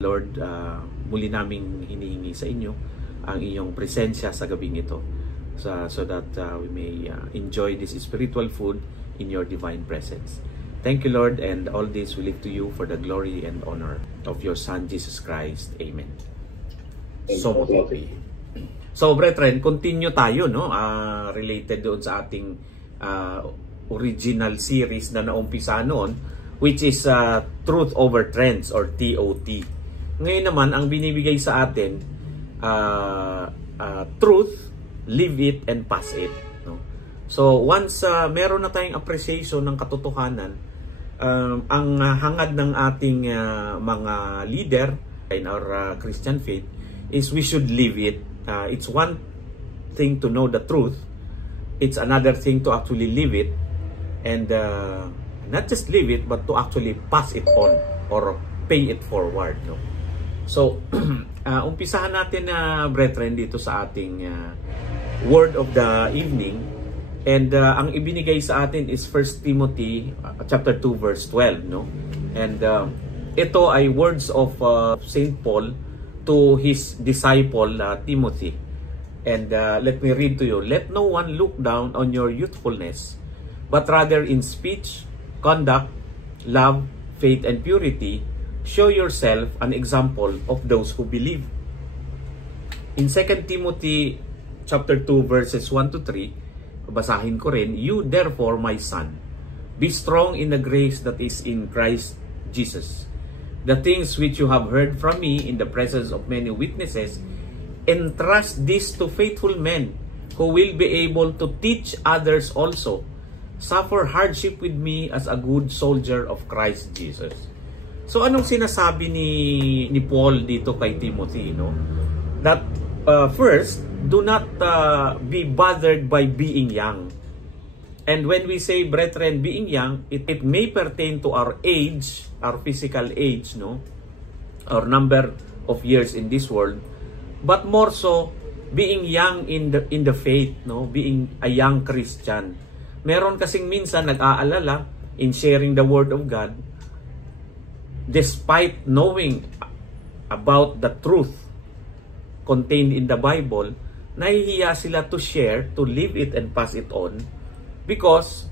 Lord, muli naming hinihingi sa inyo ang inyong presensya sa gabing ito so that we may enjoy this spiritual food in your divine presence. Thank you, Lord, and all this we live to you for the glory and honor of your Son, Jesus Christ. Amen. So, so brethren, continue tayo, no? Related doon sa ating original series na naumpisa noon, which is Truth Over Trends or TOT. Ngayon naman, ang binibigay sa atin, truth, live it, and pass it. No? So, once meron na tayong appreciation ng katotohanan, ang hangad ng ating mga leader in our Christian faith is we should live it. It's one thing to know the truth. It's another thing to actually live it. And not just live it, but to actually pass it on or pay it forward. No? So, umpisahan natin brethren dito sa ating word of the evening. And ang ibinigay sa atin is 1 Timothy chapter 2 verse 12, no? And ito ay words of St. Paul to his disciple Timothy. And let me read to you. Let no one look down on your youthfulness, but rather in speech, conduct, love, faith, and purity, show yourself an example of those who believe. In 2 Timothy chapter 2 verses 1 to 3, basahin ko rin, you therefore, my son, be strong in the grace that is in Christ Jesus. The things which you have heard from me in the presence of many witnesses, entrust this to faithful men who will be able to teach others also. Suffer hardship with me as a good soldier of Christ Jesus. So anong sinasabi ni Paul dito kay Timothy, no? That first, do not be bothered by being young. And when we say, brethren, being young, it may pertain to our age, our physical age, no? Our number of years in this world, but more so being young in the faith, no? Being a young Christian. Meron kasing minsan nag-aalala in sharing the word of God, despite knowing about the truth contained in the Bible, nahihiya sila to share, to live it and pass it on because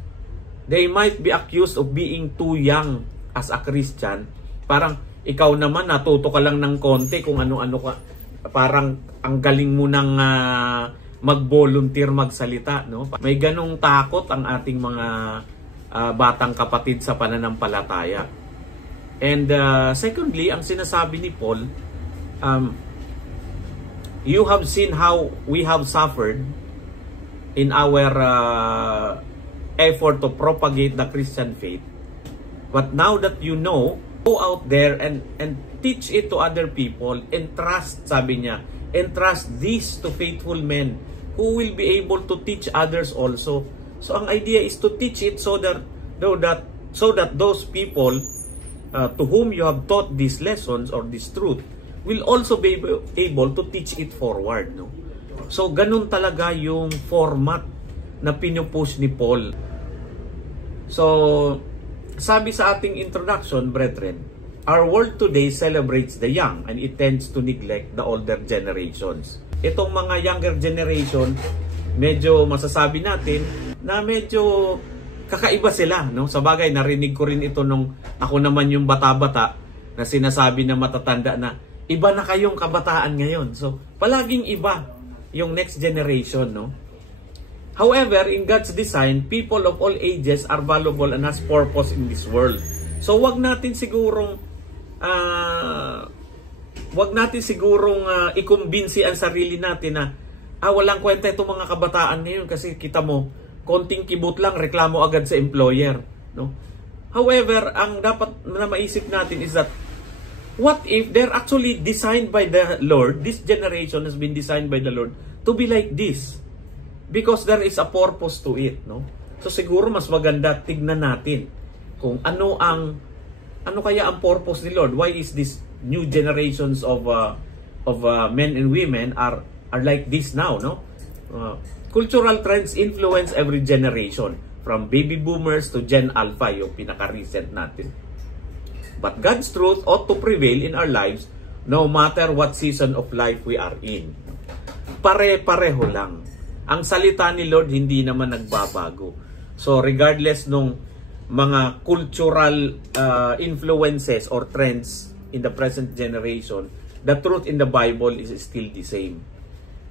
they might be accused of being too young as a Christian. Parang ikaw naman natuto ka lang ng konti kung ano-ano ka. Parang ang galing mo nang mag-volunteer magsalita, no? May ganong takot ang ating mga batang kapatid sa pananampalataya. And secondly, ang sinasabi ni Paul, you have seen how we have suffered in our effort to propagate the Christian faith. But now that you know, go out there and teach it to other people, entrust, sabi niya, entrust this to faithful men who will be able to teach others also. So ang idea is to teach it so that those people to whom you have taught these lessons or this truth will also be able to teach it forward, no? So ganun talaga yung format na pinupush ni Paul. So sabi sa ating introduction, brethren, our world today celebrates the young and it tends to neglect the older generations. Itong mga younger generation, medyo masasabi natin na medyo kakaiba sila, no? Sa bagay, narinig ko rin ito nung ako naman yung bata-bata na sinasabi na matatanda na iba na kayong kabataan ngayon. So, palaging iba yung next generation, no? However, in God's design, people of all ages are valuable and has purpose in this world. So, wag natin sigurong ikumbinsi ang sarili natin na walang kwenta itong mga kabataan ngayon kasi kita mo, konting kibot lang, reklamo agad sa employer, no? However, ang dapat na maisip natin is that, what if they're actually designed by the Lord, this generation has been designed by the Lord to be like this? Because there is a purpose to it, no? So siguro mas maganda tignan natin kung ano kaya ang purpose ni Lord. Why is this new generations of men and women are like this now, no? Cultural trends influence every generation, from baby boomers to Gen Alpha, yung pinaka-recent natin. But God's truth ought to prevail in our lives no matter what season of life we are in. Pare-pareho lang. Ang salita ni Lord hindi naman nagbabago. So regardless nung mga cultural influences or trends in the present generation, the truth in the Bible is still the same.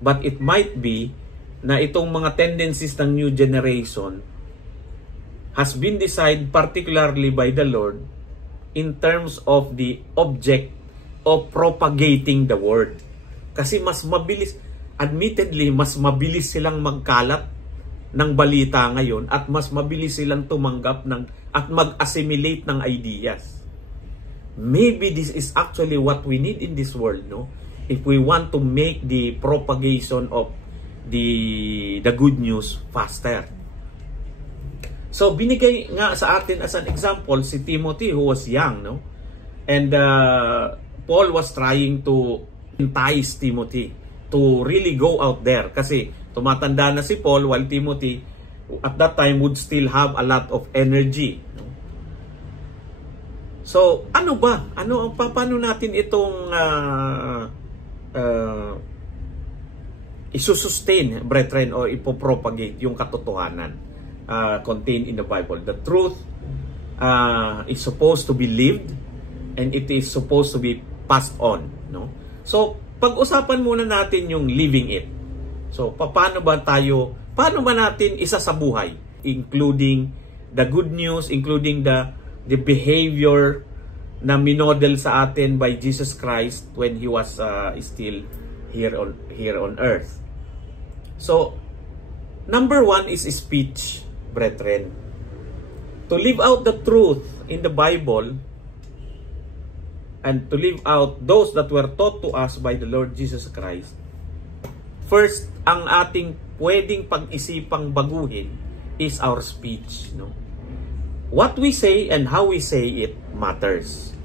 But it might be na itong mga tendencies ng new generation has been decided particularly by the Lord in terms of the object of propagating the word. Kasi mas mabilis, admittedly, mas mabilis silang magkalat ng balita ngayon at mas mabilis silang tumanggap ng at mag-assimilate ng ideas. Maybe this is actually what we need in this world, no? If we want to make the propagation of the good news faster. So binigay nga sa atin as an example si Timothy, who was young, no? And Paul was trying to entice Timothy to really go out there kasi tumatanda na si Paul while Timothy at that time would still have a lot of energy. So ano ba? Paano natin itong isusustain, brethren, o ipopropagate yung katotohanan contained in the Bible? The truth is supposed to be lived and it is supposed to be passed on, no? So pag-usapan muna natin yung living it. So paano ba natin isa sa buhay, including the good news, including the behavior na minodel sa atin by Jesus Christ when He was still here on earth. So number one is speech, brethren. To live out the truth in the Bible and to live out those that were taught to us by the Lord Jesus Christ, first, ang ating pwedeng pag-isipang baguhin is our speech, no? What we say and how we say it matters.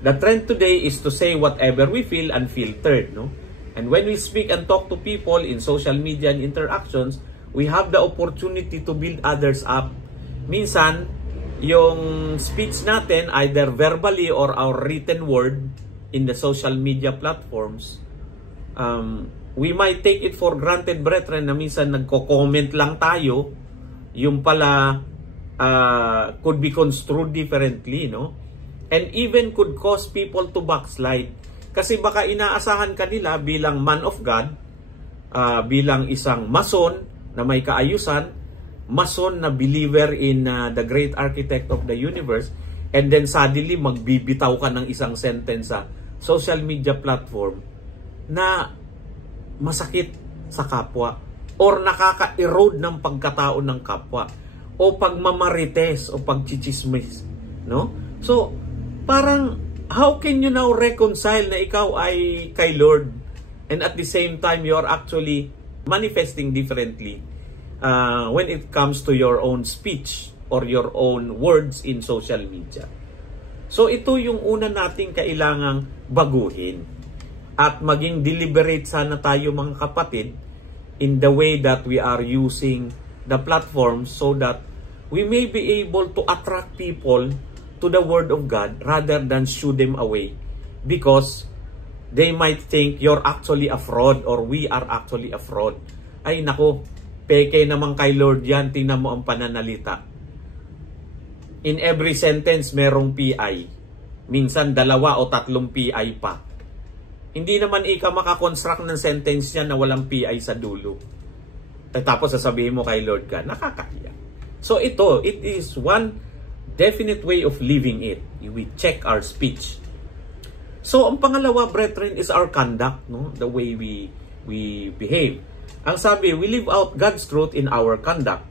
The trend today is to say whatever we feel unfiltered, no? And when we speak and talk to people in social media and interactions, we have the opportunity to build others up. Minsan, yung speech natin, either verbally or our written word in the social media platforms, we might take it for granted, brethren, na minsan nagko-comment lang tayo, yung pala could be construed differently, no? And even could cause people to backslide. Kasi baka inaasahan kanila bilang man of God, bilang isang mason na may kaayusan, mason na believer in the great architect of the universe, and then suddenly magbibitaw ka ng isang sentence sa social media platform na masakit sa kapwa or nakaka-erode ng pagkatao ng kapwa o pagmamarites o pagchichismis, no? So parang how can you now reconcile na ikaw ay kay Lord and at the same time you are actually manifesting differently when it comes to your own speech or your own words in social media? So ito yung una nating kailangang baguhin at maging deliberate sana tayo, mga kapatid, in the way that we are using the platform so that we may be able to attract people to the Word of God rather than shoo them away because they might think you're actually a fraud or we are actually a fraud. Ay nako, peke naman kay Lord yan, tingnan mo ang pananalita. In every sentence merong PI. Minsan 2 o 3 PI pa. Hindi naman ika makakonstruct ng sentence niya na walang PI sa dulo. Tapos sasabihin mo kay Lord ka, nakakahiya. So it is one definite way of living it. We check our speech. So ang pangalawa, brethren, is our conduct, no? The way we behave. Ang sabi, we live out God's truth in our conduct.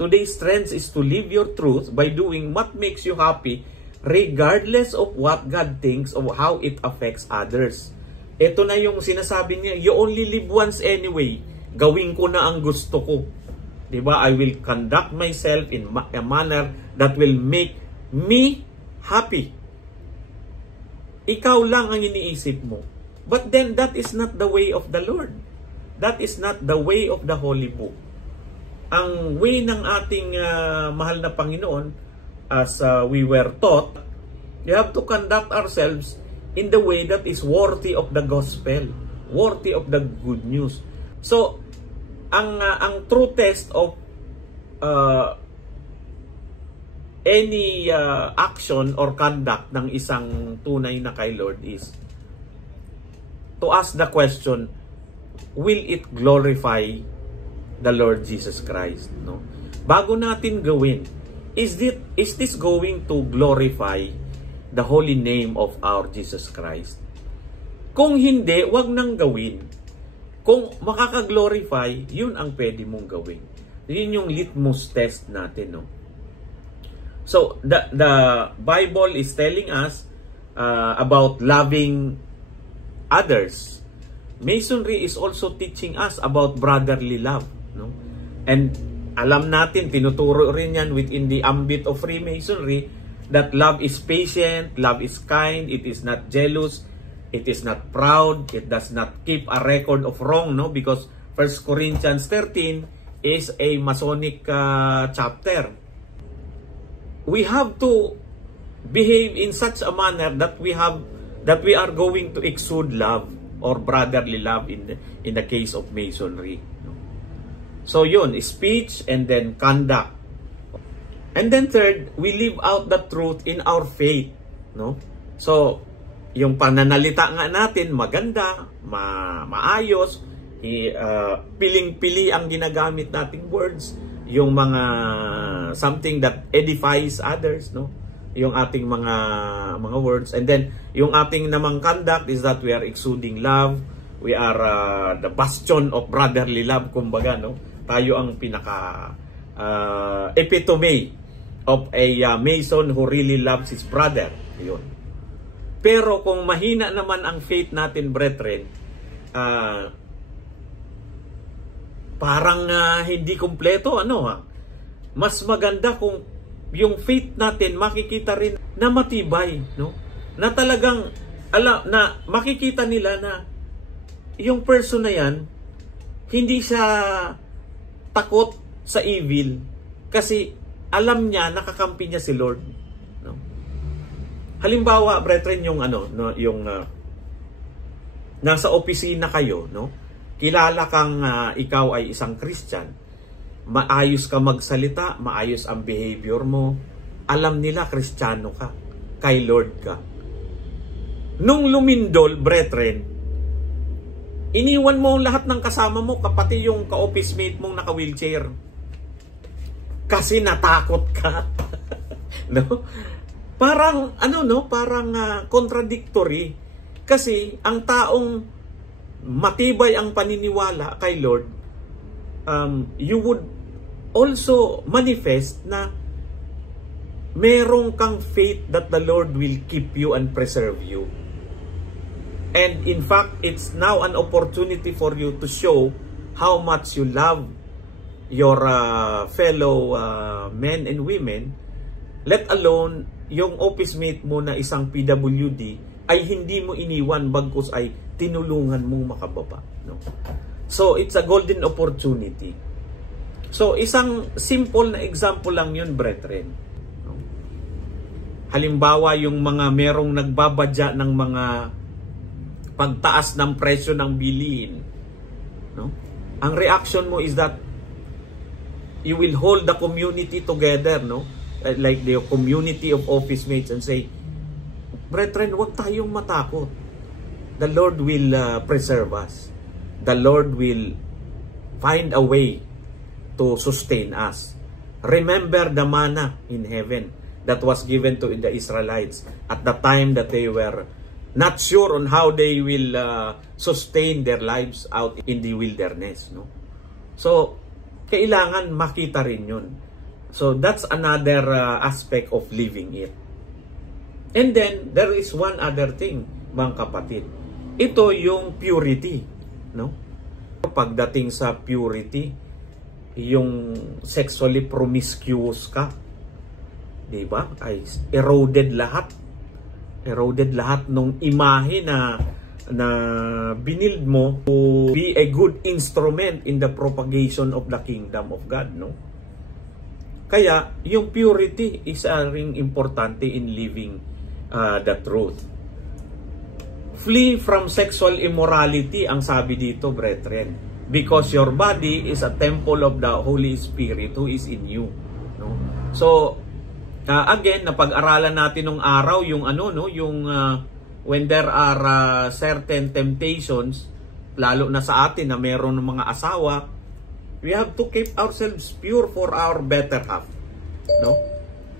Today's trend is to live your truth by doing what makes you happy regardless of what God thinks of how it affects others. Ito na yung sinasabi niya, you only live once anyway. Gawin ko na ang gusto ko. Diba? I will conduct myself in a manner that will make me happy. Ikaw lang ang iniisip mo. But then that is not the way of the Lord. That is not the way of the Holy Book. Ang way ng ating mahal na Panginoon, as we were taught, we have to conduct ourselves in the way that is worthy of the gospel, worthy of the good news. So, ang true test of any action or conduct ng isang tunay na kay Lord is to ask the question, will it glorify the Lord Jesus Christ? No? Bago natin gawin, is this going to glorify the holy name of our Jesus Christ? Kung hindi, wag nang gawin. Kung makaka-glorify, yun ang pwede mong gawin. Yun yung litmus test natin, no? So, the Bible is telling us about loving others. Masonry is also teaching us about brotherly love, no? And alam natin, tinuturo rin yan within the ambit of Freemasonry, that love is patient, love is kind, it is not jealous, it is not proud, it does not keep a record of wrong, no? Because 1 Corinthians 13 is a Masonic chapter. We have to behave in such a manner that we are going to exude love or brotherly love in the case of Masonry. No? So yun, speech and then conduct. And then third, we live out the truth in our faith, no? So, yung pananalita nga natin maganda, maayos, piling-pili ang ginagamit nating words, yung mga something that edifies others, no? Yung ating mga words. And then yung ating namang conduct is that we are exuding love, we are the bastion of brotherly love, kumbaga, no? Tayo ang pinaka epitome of a Mason who really loves his brother. Yun. Pero kung mahina naman ang faith natin, brethren, parang hindi kumpleto, mas maganda kung yung faith natin makikita rin na matibay, no? Na talagang na makikita nila na yung person na yan hindi siya takot sa evil kasi alam niya, nakakampi niya si Lord, no? Halimbawa, brethren, yung nasa opisina kayo, no? Kilala kang ikaw ay isang Christian. Maayos ka magsalita, maayos ang behavior mo. Alam nila Kristiyano ka, kay Lord ka. Nung lumindol, brethren, iniwan mo lahat ng kasama mo, kapati yung ka-office mate mong naka-wheelchair. Kasi natakot ka. No? Parang parang contradictory. Kasi ang taong matibay ang paniniwala kay Lord, you would also manifest na merong kang faith that the Lord will keep you and preserve you. And in fact, it's now an opportunity for you to show how much you love your fellow men and women, let alone yung office mate mo na isang PWD ay hindi mo iniwan, bagkus ay tinulungan mong makababa, no? So it's a golden opportunity. So isang simple na example lang yun, brethren, no? Halimbawa yung mga merong nagbabadya ng mga pagtaas ng presyo ng bilihin, no? Ang reaction mo is that you will hold the community together, no? Like the community of office mates, and say, brethren, huwag tayong matakot. The Lord will preserve us. The Lord will find a way to sustain us. Remember the manna in heaven that was given to the Israelites at the time that they were not sure on how they will sustain their lives out in the wilderness, no? So, kailangan makita rin yun. So, that's another aspect of living it. And then, there is one other thing, mga kapatid. Ito yung purity, no? Pagdating sa purity, yung sexually promiscuous ka, di ba? Ay eroded lahat. Eroded lahat nung imahe na binild mo to be a good instrument in the propagation of the kingdom of God, no? Kaya yung purity is ring importante in living the truth. Flee from sexual immorality, ang sabi dito, brethren. Because your body is a temple of the Holy Spirit who is in you. No? So, again, napag-aralan natin nung araw yung when there are certain temptations, lalo na sa atin na meron ng mga asawa, we have to keep ourselves pure for our better half. No?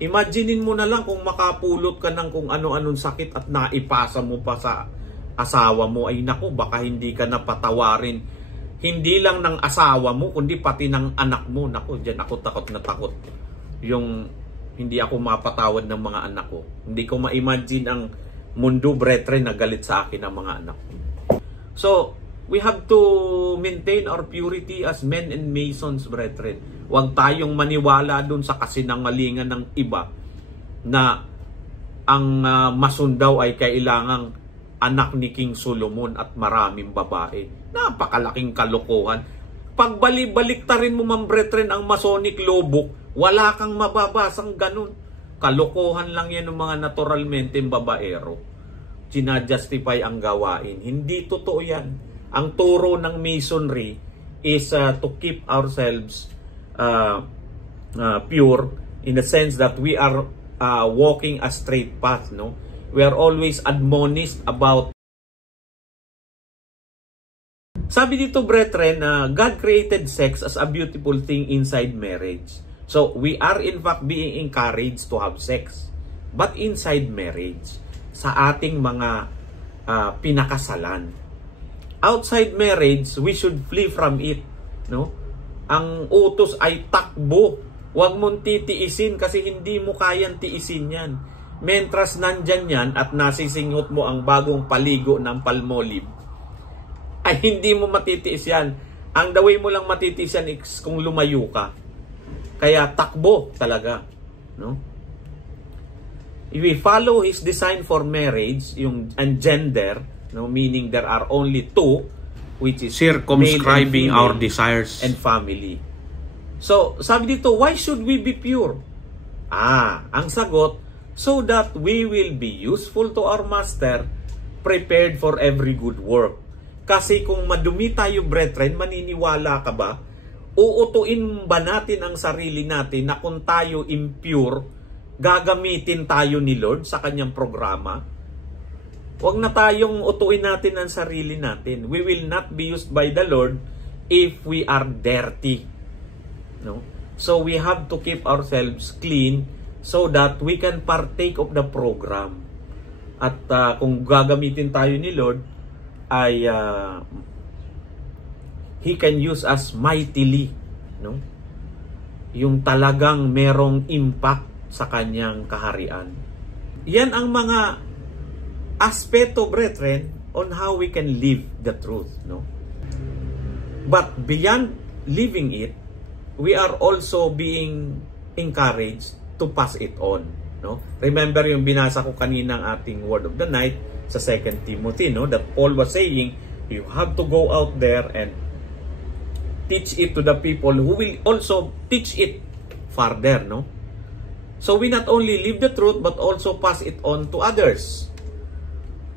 Imaginein mo na lang kung makapulot ka ng kung ano-anong sakit at naipasa mo pa sa asawa mo, ay naku, baka hindi ka napatawarin. Hindi lang ng asawa mo, kundi pati ng anak mo. Naku, dyan ako takot na takot. Yung hindi ako mapatawad ng mga anak ko. Hindi ko ma-imagine ang mundo, brethren, na galit sa akin ang mga anak ko. So, we have to maintain our purity as men and masons, brethren. Huwag tayong maniwala dun sa kasinungalingan ng iba na ang mason daw ay kailangang anak ni King Solomon at maraming babae. Napakalaking kalokohan. Pagbalik-balik ta rin mo, mga brethren, ang Masonic law book, wala kang mababasang ganun. Kalokohan lang yan ng mga naturalmente babaero. Ginajustify ang gawain. Hindi totoo yan. Ang turo ng Masonry is to keep ourselves pure in the sense that we are walking a straight path, no? We are always admonished about. Sabi dito, brethren, God created sex as a beautiful thing inside marriage. So, we are in fact being encouraged to have sex. But inside marriage, sa ating mga pinakasalan. Outside marriage, we should flee from it. No? Ang utos ay takbo. Huwag mong titiisin kasi hindi mo kayang tiisin yan. Mentras nandyan yan at nasisinghot mo ang bagong paligo ng Palmolive, ay hindi mo matitiis yan. Ang the way mo lang matitiis yan is kung lumayo ka. Kaya takbo talaga. No? If we follow His design for marriage, yung and gender, no, meaning there are only two, which is circumscribing our desires and family. So, sabi dito, why should we be pure? Ang sagot, so that we will be useful to our master, prepared for every good work. Kasi kung madumi tayo, brethren, maniniwala ka ba? Uutuin ba natin ang sarili natin na kung tayo impure, gagamitin tayo ni Lord sa kanyang programa? Huwag na tayong utuin natin ang sarili natin. We will not be used by the Lord if we are dirty. No? So we have to keep ourselves clean so that we can partake of the program. At kung gagamitin tayo ni Lord, ay He can use us mightily. No? Yung talagang merong impact sa kanyang kaharian. Yan ang mga aspeto, brethren, on how we can live the truth. No? But beyond living it, we are also being encouraged to pass it on. No? Remember yung binasa ko kanina ang ating word of the night sa 2 Timothy, no? That Paul was saying, you have to go out there and teach it to the people who will also teach it further. No? So we not only live the truth but also pass it on to others.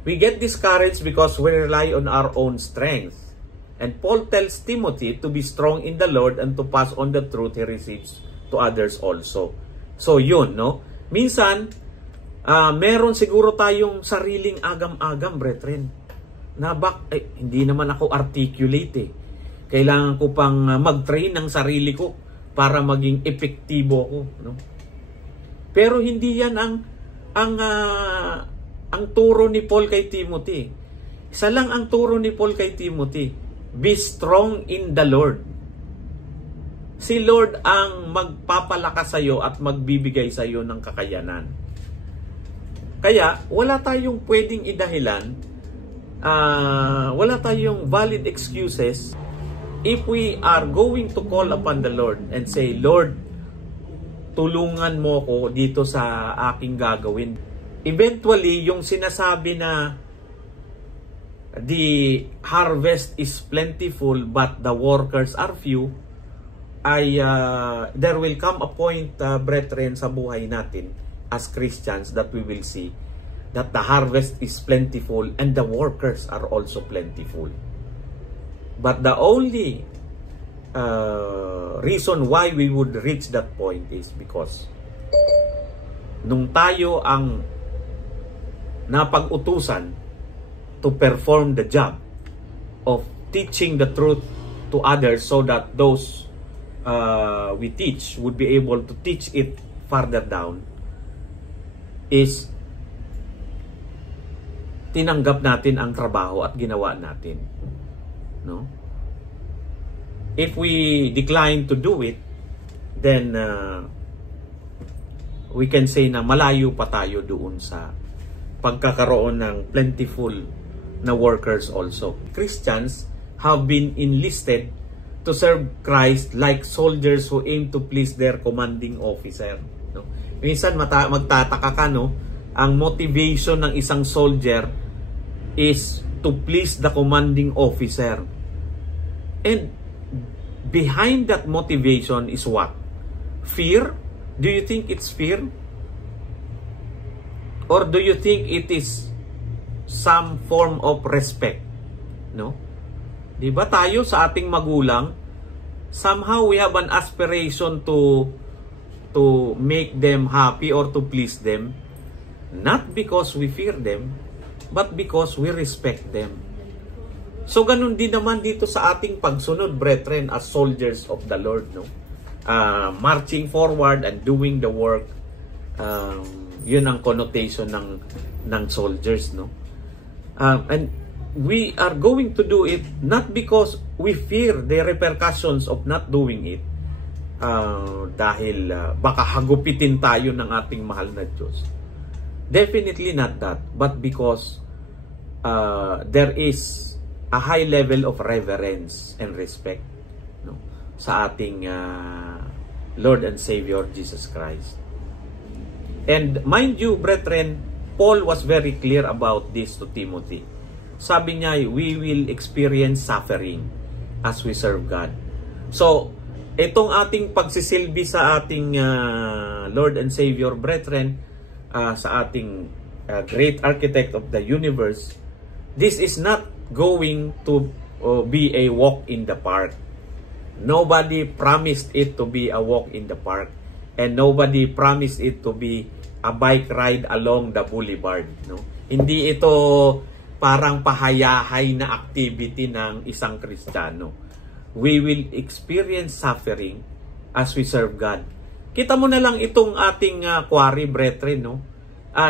We get discouraged because we rely on our own strength. And Paul tells Timothy to be strong in the Lord and to pass on the truth he receives to others also. So yun, no? Minsan, meron siguro tayong sariling agam-agam, brethren. Hindi naman ako articulate eh. Kailangan ko pang mag-train ng sarili ko para maging epektibo ako, no? Pero hindi yan ang turo ni Paul kay Timothy. Isa lang ang turo ni Paul kay Timothy. Be strong in the Lord. Si Lord ang magpapalakas sa iyo at magbibigay sa iyo ng kakayanan. Kaya, wala tayong pwedeng idahilan, wala tayong valid excuses if we are going to call upon the Lord and say, Lord, tulungan mo ko dito sa aking gagawin. Eventually, yung sinasabi na the harvest is plentiful but the workers are few, ay there will come a point, brethren, sa buhay natin as Christians that we will see that the harvest is plentiful and the workers are also plentiful. But the only reason why we would reach that point is because nung tayo ang napag-utusan to perform the job of teaching the truth to others so that those we teach would be able to teach it farther down, is tinanggap natin ang trabaho at ginawa natin, no? If we decline to do it, then we can say na malayo pa tayo doon sa pagkakaroon ng plentiful na workers also. Christians have been enlisted to serve Christ like soldiers who aim to please their commanding officer. No? Minsan magtataka ka, no? Ang motivation ng isang soldier is to please the commanding officer. And behind that motivation is what? Fear? Do you think it's fear? Or do you think it is some form of respect? No? Di ba tayo sa ating magulang, somehow we have an aspiration to make them happy or to please them, not because we fear them, but because we respect them. So ganun din naman dito sa ating pagsunod, brethren, as soldiers of the Lord, no? Marching forward and doing the work. Yun ang connotation ng soldiers, no? And we are going to do it not because we fear the repercussions of not doing it, dahil baka hagupitin tayo ng ating mahal na Diyos. Definitely not that, but because there is a high level of reverence and respect, no, sa ating Lord and Savior Jesus Christ. And mind you, brethren, Paul was very clear about this to Timothy. Sabi niya, we will experience suffering as we serve God. So, itong ating pagsisilbi sa ating Lord and Savior, brethren, sa ating great architect of the universe, this is not going to be a walk in the park. Nobody promised it to be a walk in the park, and nobody promised it to be a bike ride along the boulevard, no? Hindi ito parang pahayahay na activity ng isang Kristiyano. We will experience suffering as we serve God. Kita mo na lang itong ating quarry, brethren, no?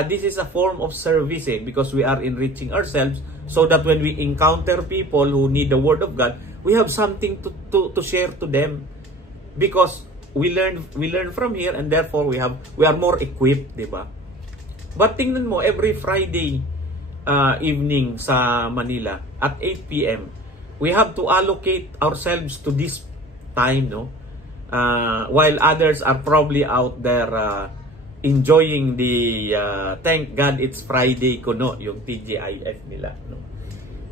This is a form of service, because we are enriching ourselves so that when we encounter people who need the Word of God, we have something to share to them, because we learn from here, and therefore we are more equipped, di ba? But tingnan mo, every Friday evening sa Manila at 8 p.m. we have to allocate ourselves to this time, no? While others are probably out there enjoying the thank God it's Friday ko, no, yung TGIF nila, no?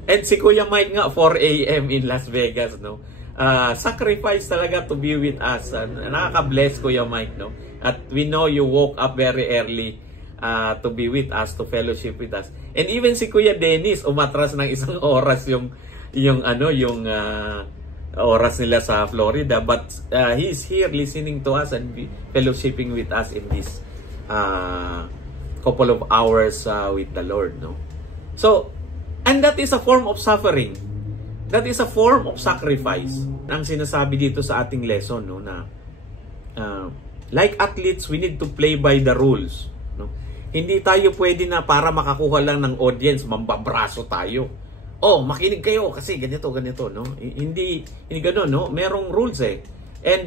And si Kuya Mike nga 4 a.m. in Las Vegas, no? Sacrifice talaga to be with us. Nakaka-bless, Kuya Mike, no? At we know you woke up very early to be with us, to fellowship with us. And even si Kuya Dennis umatras ng isang oras yung oras nila sa Florida, but he's here listening to us and fellowshipping with us in this couple of hours with the Lord, no? So, and that is a form of suffering. That is a form of sacrifice. Ang sinasabi dito sa ating lesson, no, na like athletes, we need to play by the rules, no? Hindi tayo pwede na para makakuha lang ng audience, mambabraso tayo. Oh, makinig kayo kasi ganito, no? Hindi ganoon, no? Merong rules, And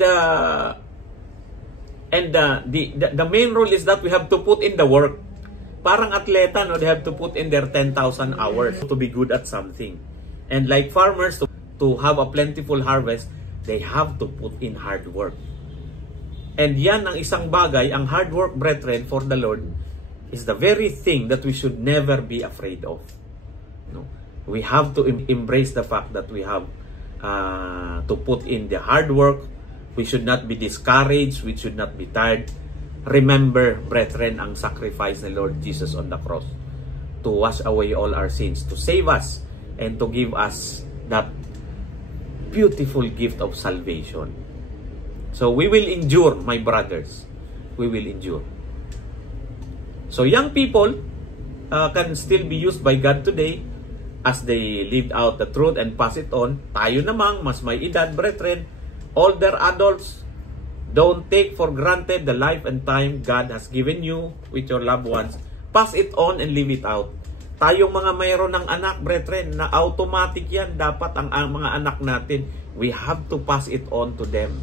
the main rule is that we have to put in the work. Parang atleta, no? They have to put in their 10,000 hours to be good at something. And like farmers, to have a plentiful harvest, they have to put in hard work. And yan ang isang bagay, ang hard work, brethren, for the Lord, is the very thing that we should never be afraid of. No? We have to embrace the fact that we have to put in the hard work. We should not be discouraged. We should not be tired. Remember, brethren, ang sacrifice ni Lord Jesus on the cross. to wash away all our sins, to save us, and to give us that beautiful gift of salvation. So we will endure, my brothers. We will endure. So young people can still be used by God today as they lived out the truth and pass it on. Tayo namang mas may edad, brethren, older adults, don't take for granted the life and time God has given you with your loved ones. Pass it on and live it out. Tayong mga mayroon ng anak, brethren, na automatic yan. Dapat ang mga anak natin, we have to pass it on to them.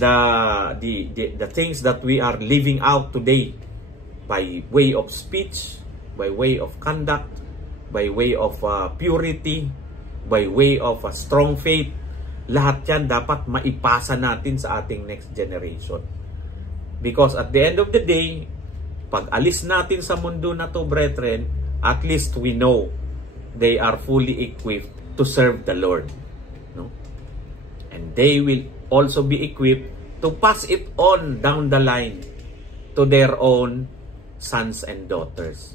The things that we are living out today by way of speech, by way of conduct, by way of purity, by way of strong faith, lahat yan dapat maipasa natin sa ating next generation. Because at the end of the day, pag alis natin sa mundo na to, brethren, at least we know they are fully equipped to serve the Lord. No? And they will also be equipped to pass it on down the line to their own sons and daughters.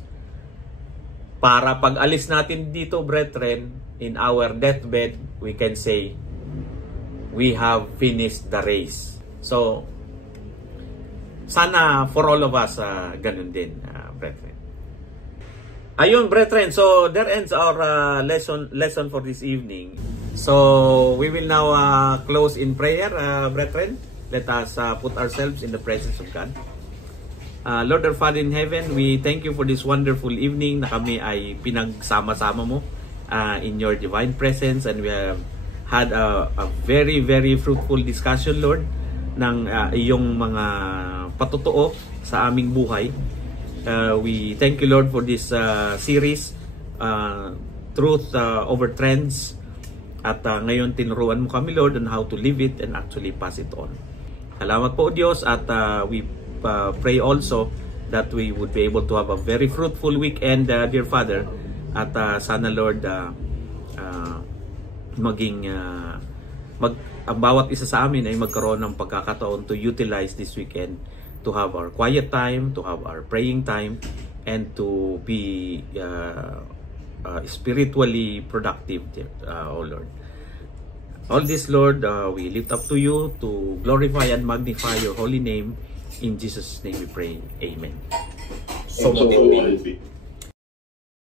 Para pag alis natin dito, brethren, in our deathbed, we can say, we have finished the race. So, sana for all of us, ganun din, brethren. Ayun, brethren, so there ends our lesson for this evening. So, we will now close in prayer, brethren. Let us put ourselves in the presence of God. Lord our Father in heaven, we thank you for this wonderful evening na kami ay pinagsama-sama mo in your divine presence, and we have had a very, very fruitful discussion, Lord, ng iyong mga patotoo sa aming buhay. We thank you, Lord, for this series, Truth Over Trends. At ngayon, tinuruan mo kami, Lord, on how to live it and actually pass it on. Salamat po, Diyos, at we pray also that we would be able to have a very fruitful weekend, dear Father. At sana, Lord, ang bawat isa sa amin ay magkaroon ng pagkakataon to utilize this weekend to have our quiet time, to have our praying time, and to be spiritually productive, oh Lord. All this, Lord, we lift up to you to glorify and magnify your holy name. In Jesus' name we pray. Amen. So it be.